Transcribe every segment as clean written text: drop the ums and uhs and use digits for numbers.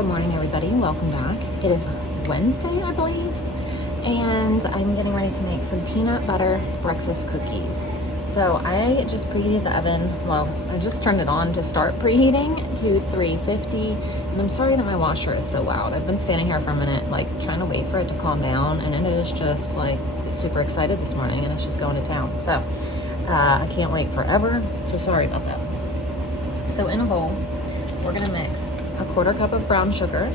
Good morning, everybody. Welcome back. It is Wednesday, I believe, and I'm getting ready to make some peanut butter breakfast cookies. So I just preheated the oven. Well, I just turned it on to start preheating to 350, and I'm sorry that my washer is so loud. I've been standing here for a minute, like trying to wait for it to calm down, and it is just like super excited this morning, and it's just going to town. So I can't wait forever, so sorry about that. So in a bowl, we're gonna mix a 1/4 cup of brown sugar,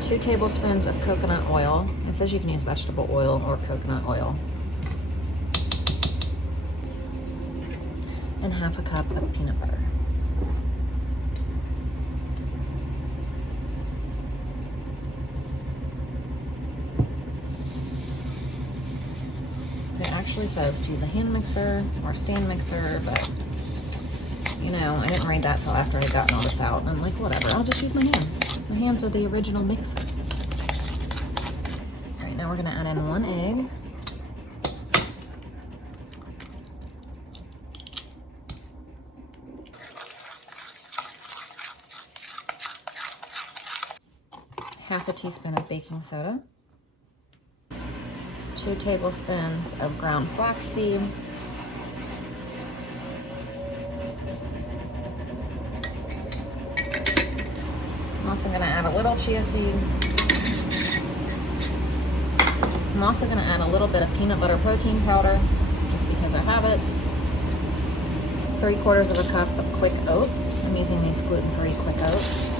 2 tablespoons of coconut oil. It says you can use vegetable oil or coconut oil, and 1/2 cup of peanut butter. It actually says to use a hand mixer or stand mixer, but you know, I didn't read that till after I got all this out. And I'm like, whatever, I'll just use my hands. My hands are the original mixer. All right, now we're gonna add in 1 egg. Half a teaspoon of baking soda. 2 tablespoons of ground flaxseed. I'm also going to add a little chia seed. I'm also going to add a little bit of peanut butter protein powder, just because I have it. 3/4 of a cup of quick oats. I'm using these gluten-free quick oats.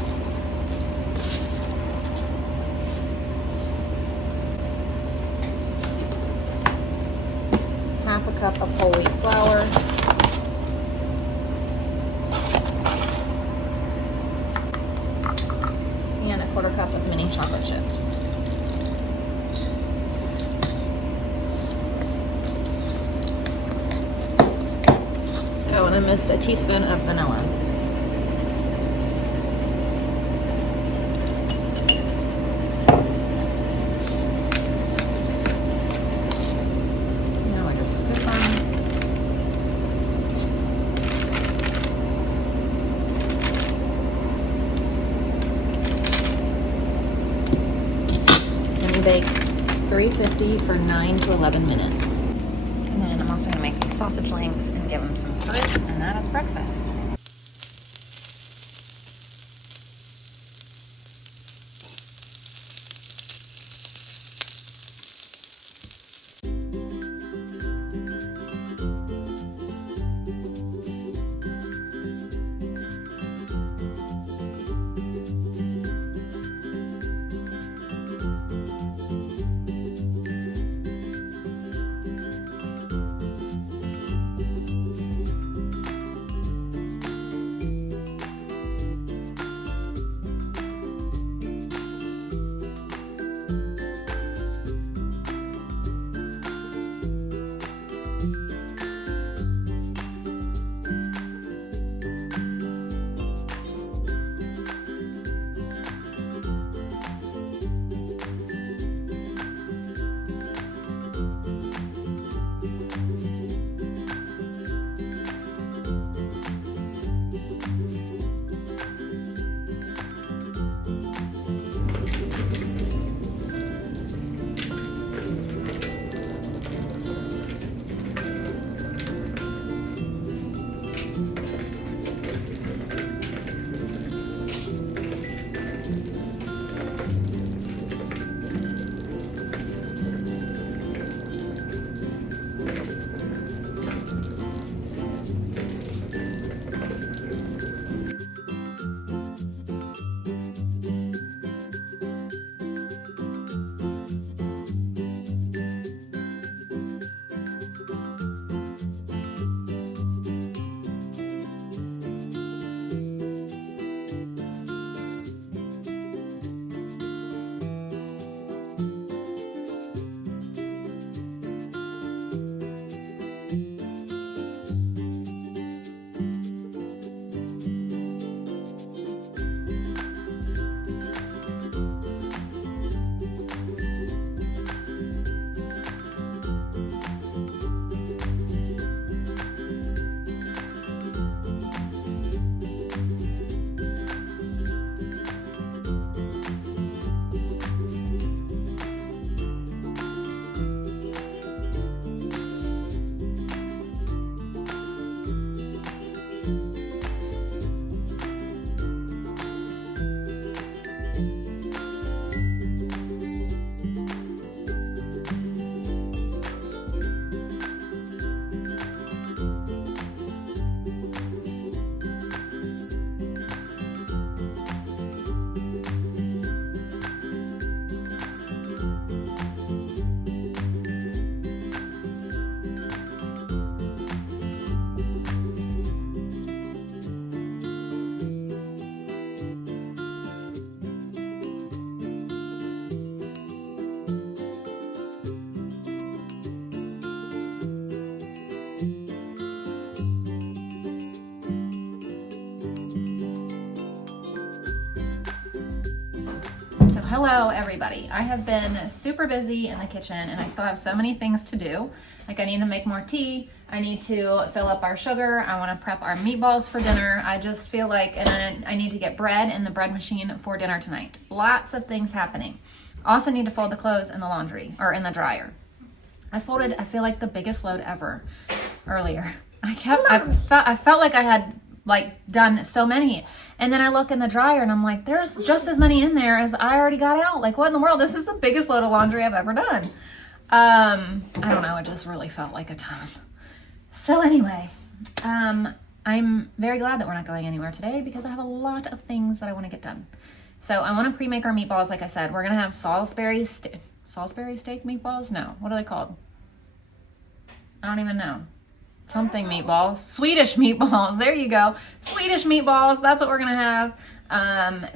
Half a cup of whole wheat flour. And a 1/4 cup of mini chocolate chips. Oh, and I missed a teaspoon of vanilla. Now I just scoop them. Bake 350 for 9 to 11 minutes. And then I'm also going to make these sausage links and give them some fruit, and that is breakfast. Hello everybody. I have been super busy in the kitchen and I still have so many things to do. Like I need to make more tea. I need to fill up our sugar. I want to prep our meatballs for dinner. I just feel like, and I need to get bread in the bread machine for dinner tonight. Lots of things happening. Also need to fold the clothes in the laundry or in the dryer. I feel like the biggest load ever earlier. I felt like I had like done so many. And then I look in the dryer and I'm like, there's just as many in there as I already got out. Like what in the world? This is the biggest load of laundry I've ever done. I don't know. It just really felt like a ton. So anyway, I'm very glad that we're not going anywhere today because I have a lot of things that I want to get done. So I want to pre-make our meatballs. Like I said, we're going to have Salisbury steak meatballs? No, what are they called? I don't even know. Something meatballs. Swedish meatballs. There you go. Swedish meatballs. That's what we're going to have.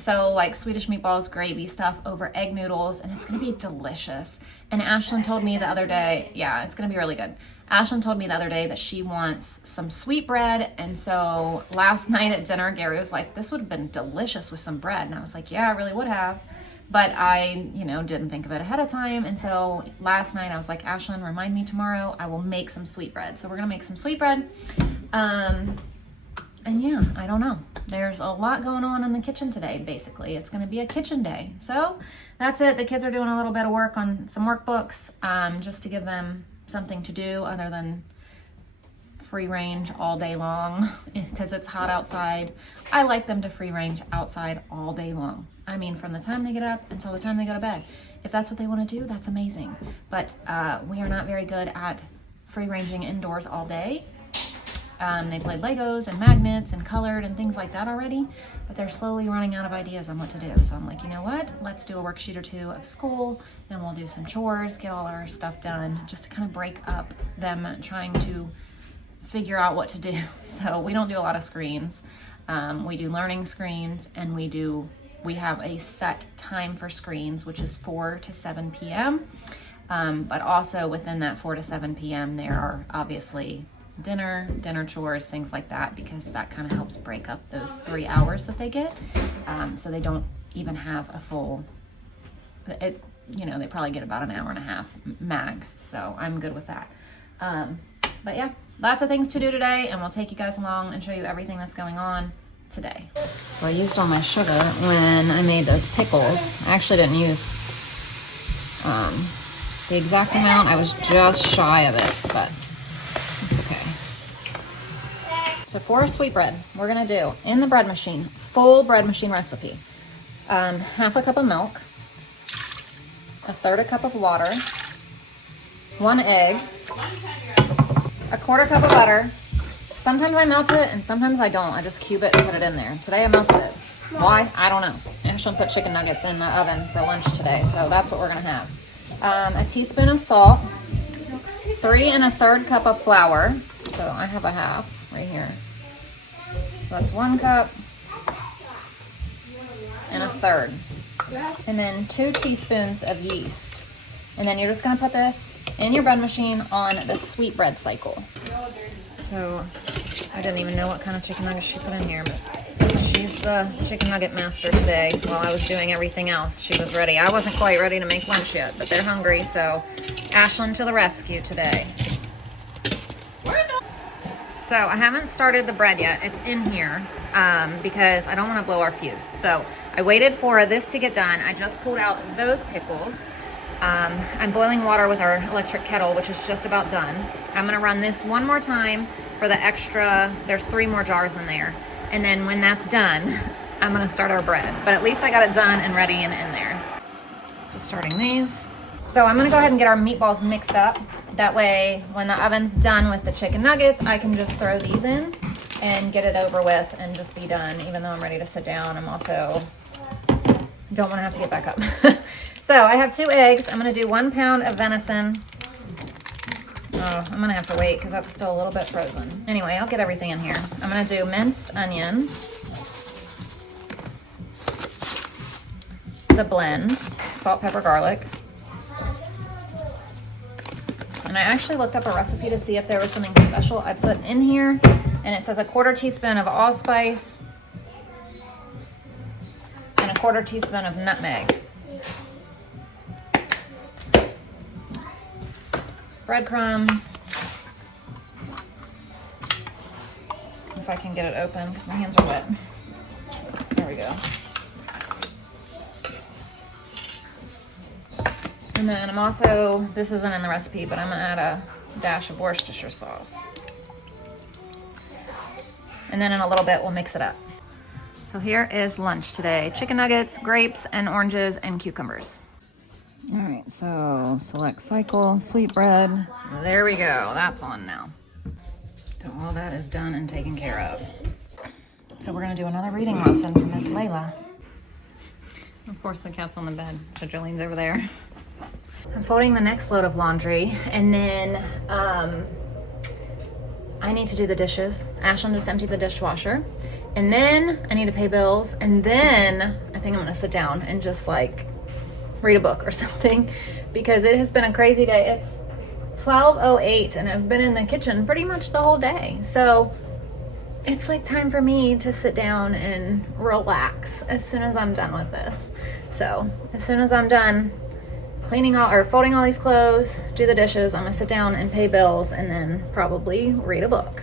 So like Swedish meatballs, gravy stuff over egg noodles, and it's going to be delicious. And Ashlyn told me the other day, yeah, it's going to be really good. Ashlyn told me the other day that she wants some sweetbread. And so last night at dinner, Gary was like, this would have been delicious with some bread. And I was like, yeah, I really would have. But I, didn't think of it ahead of time. And so last night I was like, Ashlyn, remind me tomorrow, I will make some sweetbread. So we're going to make some sweetbread. And yeah, I don't know. There's a lot going on in the kitchen today, basically. It's going to be a kitchen day. So that's it. The kids are doing a little bit of work on some workbooks, just to give them something to do other than free range all day long because it's hot outside. I like them to free range outside all day long. I mean, from the time they get up until the time they go to bed. If that's what they want to do, that's amazing. But we are not very good at free ranging indoors all day. They played Legos and magnets and colored and things like that already, but they're slowly running out of ideas on what to do. So I'm like, you know what? Let's do a worksheet or two of school, and we'll do some chores, get all our stuff done, just to kind of break up them trying to figure out what to do. So we don't do a lot of screens. We do learning screens, and we have a set time for screens, which is 4 to 7 p.m. But also within that 4 to 7 p.m. there are obviously dinner chores, things like that, because that kind of helps break up those 3 hours that they get. So they don't even have a full, they probably get about an hour and a half max. So I'm good with that. But yeah, lots of things to do today, and we'll take you guys along and show you everything that's going on today. So I used all my sugar when I made those pickles. I actually didn't use the exact amount. I was just shy of it, but it's okay. So for a sweetbread, we're gonna do in the bread machine, full bread machine recipe. Half a cup of milk, 1/3 cup of water, 1 egg, 1/4 cup of butter. Sometimes I melt it and sometimes I don't. I just cube it and put it in there. Today I melted it. Why? I don't know. Ashlyn put chicken nuggets in the oven for lunch today, so that's what we're gonna have. A teaspoon of salt, 3 1/3 cup of flour. So I have a half right here. So that's 1 cup and 1/3. And then 2 teaspoons of yeast. And then you're just gonna put this in your bread machine on the sweetbread cycle. So I didn't even know what kind of chicken nuggets she put in here, but she's the chicken nugget master today. While I was doing everything else, she was ready. I wasn't quite ready to make lunch yet, but they're hungry, so Ashlyn to the rescue today. So I haven't started the bread yet. It's in here because I don't want to blow our fuse. So I waited for this to get done. I just pulled out those pickles. I'm boiling water with our electric kettle, which is just about done. I'm gonna run this one more time for the extra, there's 3 more jars in there. And then when that's done, I'm gonna start our bread. But at least I got it done and ready and in there. So starting these. So I'm gonna go ahead and get our meatballs mixed up. That way, when the oven's done with the chicken nuggets, I can just throw these in and get it over with and just be done. Even though I'm ready to sit down, I'm also don't wanna have to get back up. So I have 2 eggs. I'm gonna do 1 pound of venison. Oh, I'm gonna have to wait because that's still a little bit frozen. Anyway, I'll get everything in here. I'm gonna do minced onion, the blend, salt, pepper, garlic. And I actually looked up a recipe to see if there was something special I put in here, and it says 1/4 teaspoon of allspice and 1/4 teaspoon of nutmeg. breadcrumbs. If I can get it open because my hands are wet. There we go. And then I'm also, this isn't in the recipe, but I'm gonna add a dash of Worcestershire sauce. And then in a little bit, we'll mix it up. So here is lunch today. Chicken nuggets, grapes, and oranges, and cucumbers. All right, so select cycle, sweetbread. There we go, that's on now. So all that is done and taken care of. So we're gonna do another reading lesson for Miss Layla. Of course, the cat's on the bed, so Jolene's over there. I'm folding the next load of laundry, and then I need to do the dishes. Ashlyn just emptied the dishwasher, and then I need to pay bills, and then I think I'm gonna sit down and just like read a book or something, because it has been a crazy day. It's 12:08 and I've been in the kitchen pretty much the whole day. So it's like time for me to sit down and relax as soon as I'm done with this. So as soon as I'm done cleaning all or folding all these clothes, do the dishes, I'm gonna sit down and pay bills and then probably read a book.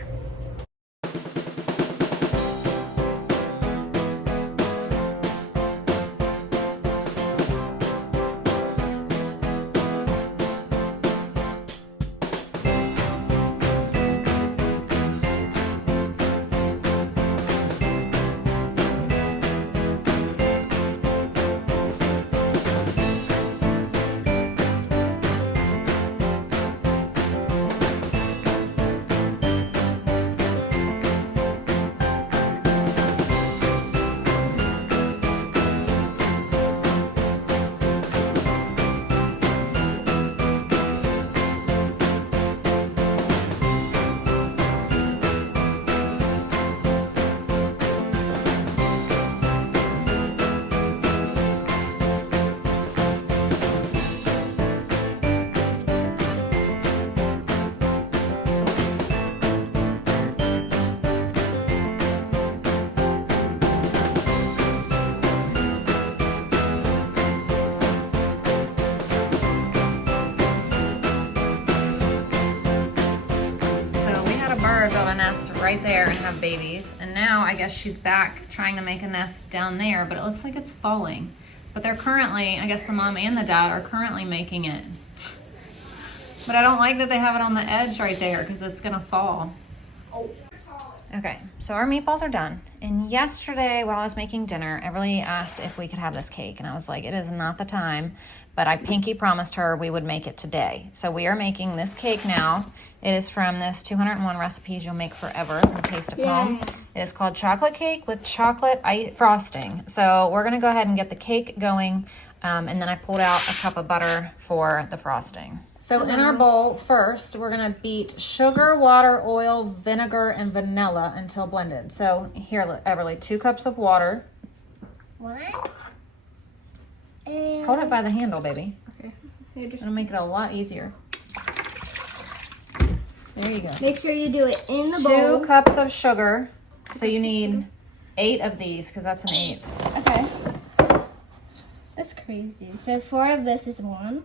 Build a nest right there and have babies, and now I guess she's back trying to make a nest down there, but it looks like it's falling. But they're currently, I guess the mom and the dad are currently making it, but I don't like that they have it on the edge right there because it's gonna fall. Okay, so our meatballs are done, and yesterday while I was making dinner, Everly asked if we could have this cake, and I was like, it is not the time, but I pinky promised her we would make it today. So we are making this cake now. It is from this 201 recipes you'll make forever from Taste of Home. It is called chocolate cake with chocolate frosting. So we're gonna go ahead and get the cake going, and then I pulled out a cup of butter for the frosting. So in our bowl, first, we're gonna beat sugar, water, oil, vinegar, and vanilla until blended. So here, Everly, 2 cups of water. One. Hold it by the handle, baby. Okay. It'll make it a lot easier. There you go. Make sure you do it in the bowl. 2 cups of sugar. So you need 8 of these because that's an 1/8. Okay. That's crazy. So 4 of this is 1.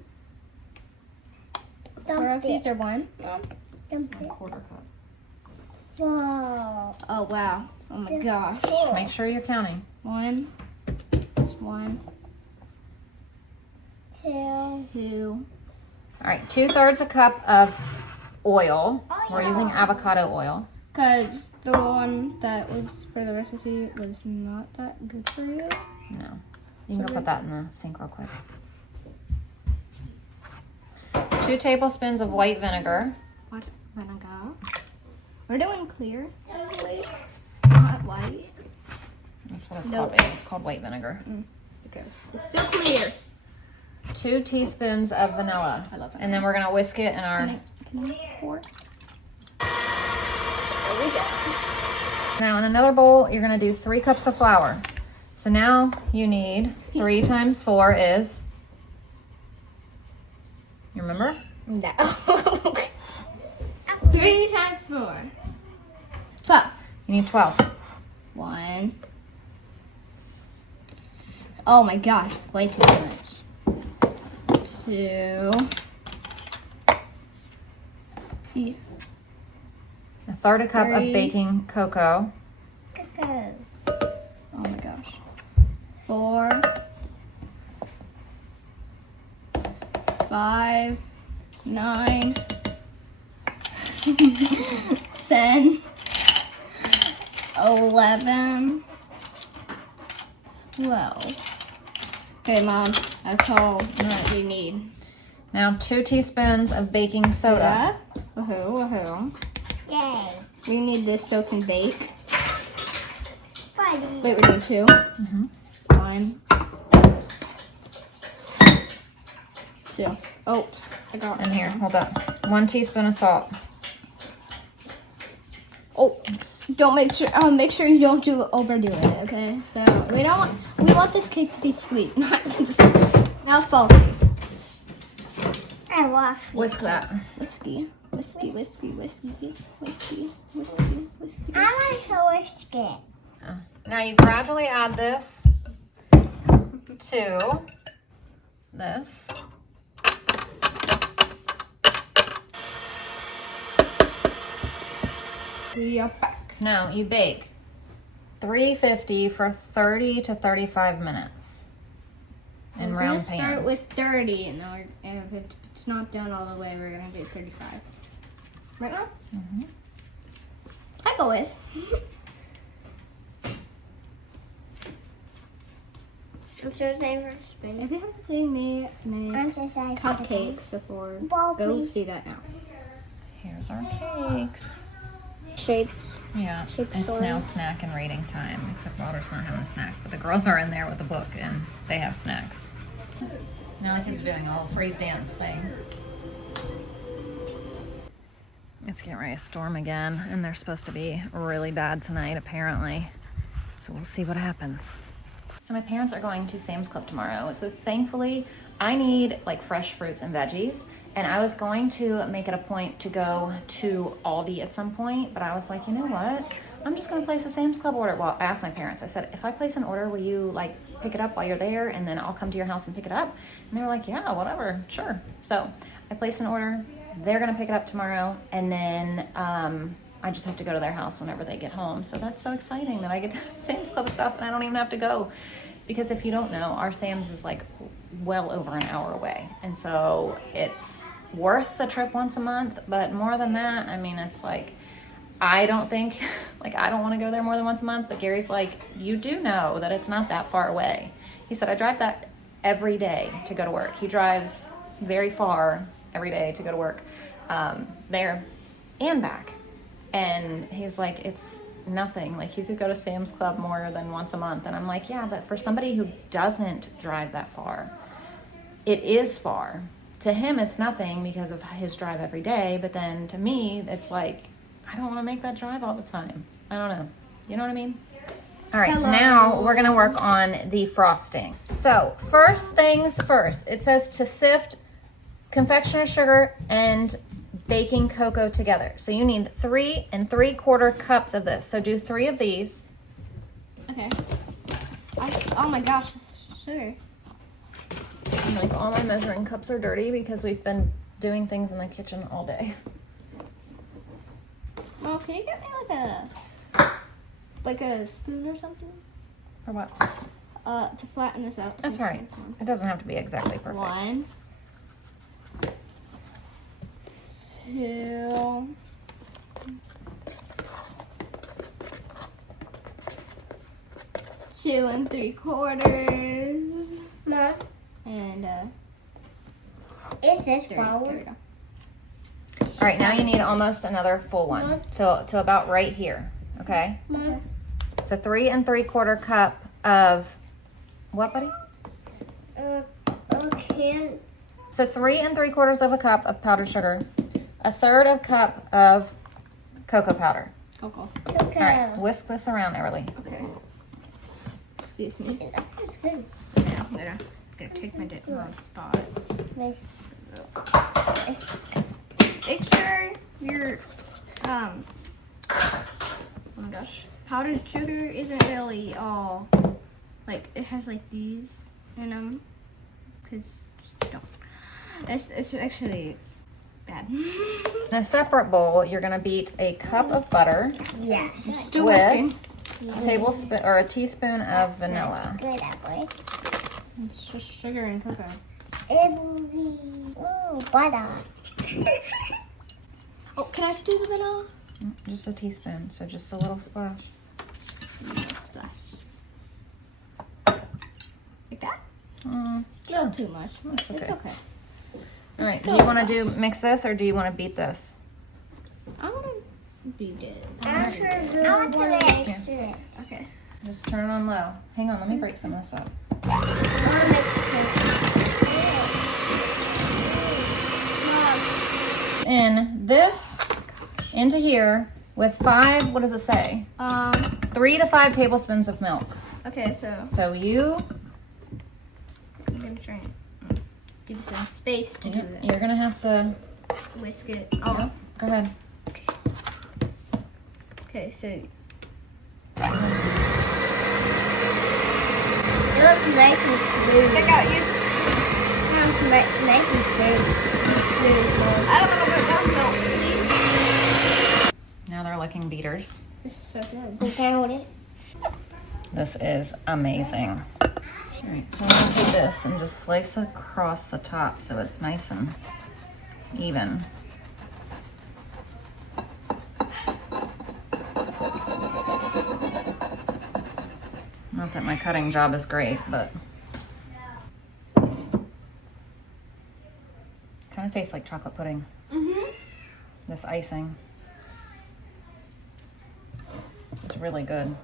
4 of these are 1. A 1/4 cup. Wow. Oh, wow. Oh, my gosh. Make sure you're counting. 1. It's 1. 2. All right, 2/3 a cup of oil. We're using avocado oil. Because the one that was for the recipe was not that good for you. No. You can go put that in the sink real quick. 2 tablespoons of white vinegar. What vinegar? We're doing clear, not white. That's what it's called, baby. It's called white vinegar. Okay. It's still clear. 2 teaspoons of vanilla. I love vanilla. And then we're gonna whisk it in our... Can I pour? There we go. Now in another bowl, you're gonna do 3 cups of flour. So now you need 3 times 4 is... You remember? No. 3 times 4. 12. You need 12. 1. Oh my gosh, way too much. 2. Yeah. A third a cup of 3. baking cocoa. Oh my gosh. 4, 5, 9, 10, 11, 12. Okay, Mom, that's all that we need. Now 2 teaspoons of baking soda. Woohoo. Yay. We need this soak and bake. Wait, we need 2. Mm-hmm. 1, 2. Oops, I got And here, hold up. 1 teaspoon of salt. Oh, don't make sure you don't overdo it, okay? So we want this cake to be sweet, not salty. I love Whisk that. whiskey. I want to whisk it. Now you gradually add this to this. We are back. Now you bake 350 for 30 to 35 minutes in We're round gonna start pans. with 30, and then if it's not done all the way, we're gonna do 35. Right, Mom? Mm-hmm. I go with. I'm so excited for If spin. you haven't seen me make I'm so excited for cupcakes before, Ball, go please. see that now. Here's our cakes. Shapes. Yeah, Shape it's sorry. now snack and reading time, except Walter's not having a snack, but the girls are in there with a book and they have snacks. Now the kids are doing a whole freeze dance thing. It's getting ready to storm again, and they're supposed to be really bad tonight, apparently. So we'll see what happens. So my parents are going to Sam's Club tomorrow. So thankfully, I need like fresh fruits and veggies. And I was going to make it a point to go to Aldi at some point, but I was like, you know what? I'm just gonna place a Sam's Club order. Well, I asked my parents, I said, if I place an order, will you like pick it up while you're there and then I'll come to your house and pick it up? And they were like, yeah, whatever, sure. So I placed an order. They're gonna pick it up tomorrow, and then I just have to go to their house whenever they get home. So that's so exciting that I get Sam's Club stuff and I don't even have to go. Because if you don't know, our Sam's is like well over an hour away. And so it's worth the trip once a month, but more than that, I mean, it's like, I don't think, like, I don't want to go there more than once a month, but Gary's like, you do know that it's not that far away. He said, I drive that every day to go to work. He drives very far every day to go to work, there and back. And he's like, it's nothing. Like, you could go to Sam's Club more than once a month. And I'm like, yeah, but for somebody who doesn't drive that far, it is far. To him, it's nothing because of his drive every day. But then to me, it's like, I don't want to make that drive all the time. I don't know. You know what I mean? All right, Hello. now we're going to work on the frosting. So first things first, it says to sift confectioner's sugar and baking cocoa together. So you need 3 3/4 cups of this. So do 3 of these. Okay. Oh my gosh, this sugar. Like, all my measuring cups are dirty because we've been doing things in the kitchen all day. Oh, can you get me like a spoon or something? For what? To flatten this out. That's all right. It doesn't have to be exactly perfect. 1, 2, 2 3/4. Mom, And is this there we flour? go. All right, now you need almost another full one to about right here. Okay. Mom, So 3 3/4 cup of what, buddy? okay. So 3 3/4 of a cup of powdered sugar, 1/3 of a cup of cocoa powder. Cocoa. Okay. All right, whisk this around, Everly. Okay. Excuse me. That's good. Now I'm gonna take my spot. Nice. Make sure your oh my gosh, powdered sugar isn't really all like it has like these in them, because just don't. It's actually bad. In a separate bowl, you're gonna beat a cup of butter Yes. Still with whisking. a tablespoon or a teaspoon of vanilla. Good that boy. It's just sugar and cocoa. Ooh, butter. Oh, can I do the vanilla? Just a teaspoon, so just a little splash. Splash. Like that? Mm, A little too much. That's It's okay. okay. all right, do still you want to splash. do mix this or do you want to beat this? I want to beat it. I want to mix it. Okay. Just turn it on low. Hang on, let me break some of this up. I want to mix it. In this, into here, with 5, what does it say? 3 to 5 tablespoons of milk. Okay, so So you, I'm gonna try and give you some space to do that. you're gonna have to, Whisk it. Oh, go ahead. okay. So It looks nice and smooth. check out you. Sounds nice and smooth. Add a little bit more milk, please. Now they're licking beaters. This is so good. Can I hold it? This is amazing. All right, so I'm gonna take this and just slice across the top so it's nice and even. Not that my cutting job is great, but kind of tastes like chocolate pudding. Mhm. This icing. It's really good.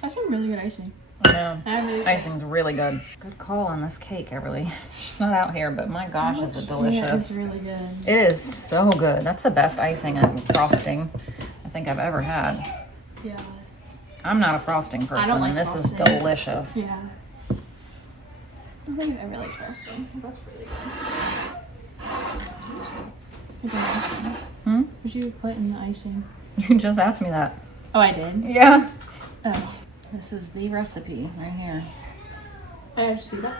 That's some really good icing. I know. I really Icing's really good. Good call on this cake, Everly. She's not out here, but my gosh, is it delicious. Yeah, it's really good. It is so good. That's the best icing and frosting I think I've ever had. Yeah. I'm not a frosting person, like and this is frosting. delicious. Yeah. I think I really trust him. That's really good. Put in the icing. Hmm? Would you put in the icing? You just asked me that. Oh, I did. Yeah. Oh, This is the recipe right here. I just do that.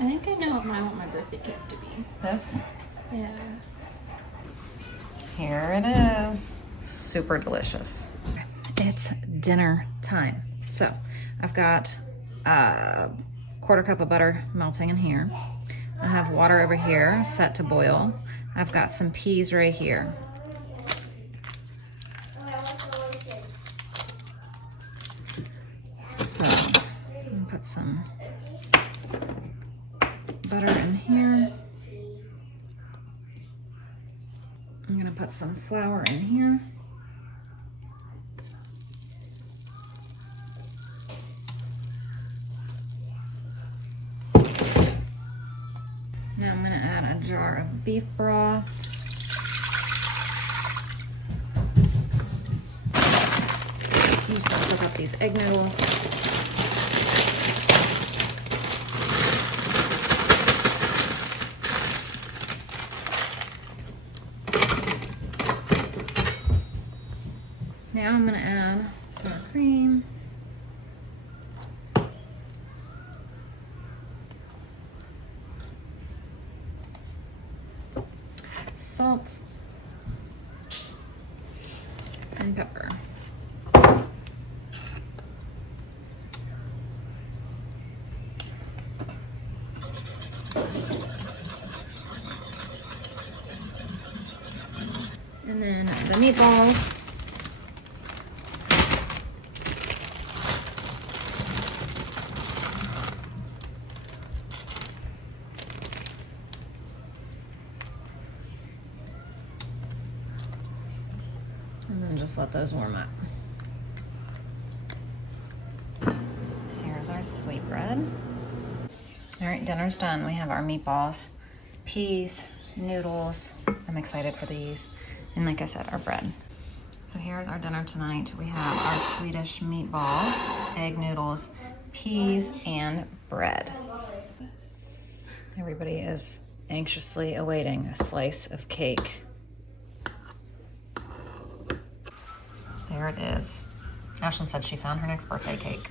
I think I know what I want my birthday cake to be. This, Yeah. here it is. Super delicious. It's dinner time. So I've got a 1/4 cup of butter melting in here. I have water over here set to boil. I've got some peas right here. So I'm gonna put some butter in here. I'm gonna put some flour in here. Now I'm gonna add a jar of beef broth. I'm just gonna cook up these egg noodles. Now I'm gonna add sour cream. Salt and pepper. And then the meatballs. And then just let those warm up. Here's our sweetbread. All right, dinner's done. We have our meatballs, peas, noodles. I'm excited for these. And like I said, our bread. So here's our dinner tonight. We have our Swedish meatballs, egg noodles, peas, and bread. Everybody is anxiously awaiting a slice of cake. There it is. Ashlyn said she found her next birthday cake.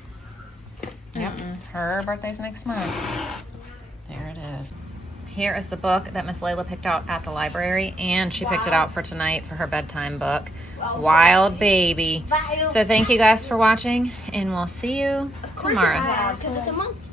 Yep, her birthday's next month. here is the book that Miss Layla picked out at the library, and she picked it out for tonight for her bedtime book, Wild Baby. So thank you guys for watching, and we'll see you tomorrow. Because it's a monkey.